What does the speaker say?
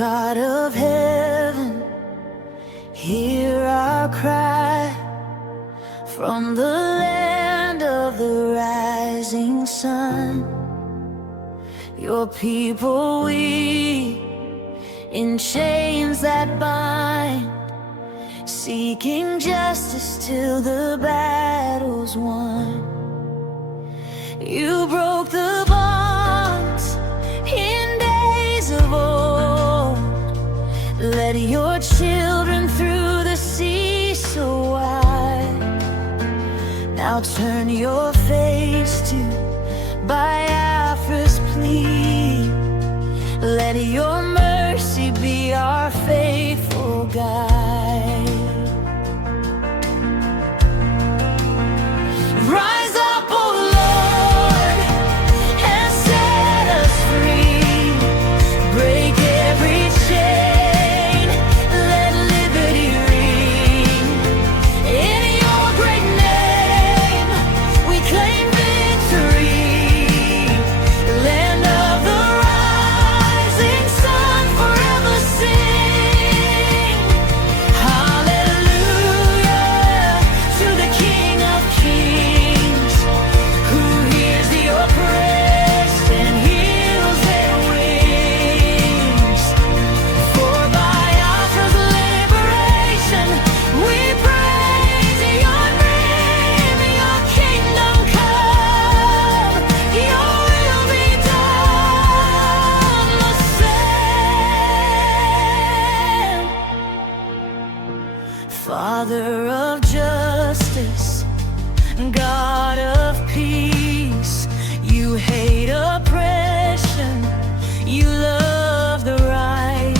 God of heaven, hear our cry. From the land of the rising sun, your people we, in chains that bind, seeking justice till the battle's won. You broke the bonds in days of old, led your children through the sea so wide. Now turn your face to Biafra's plea. Let your mercy be our faithful guide. Rise up, O Lord, and set us free. Break every chain, let liberty ring. In your great name, we claim victory. Land of the rising sun, forever sing. Hallelujah to the King of Kings, who hears the oppressed and heals their wings. For by Biafra's liberation, we praise your name. Your kingdom come, your will be done. The same. Father of justice, God of peace, you hate oppression, you love the right.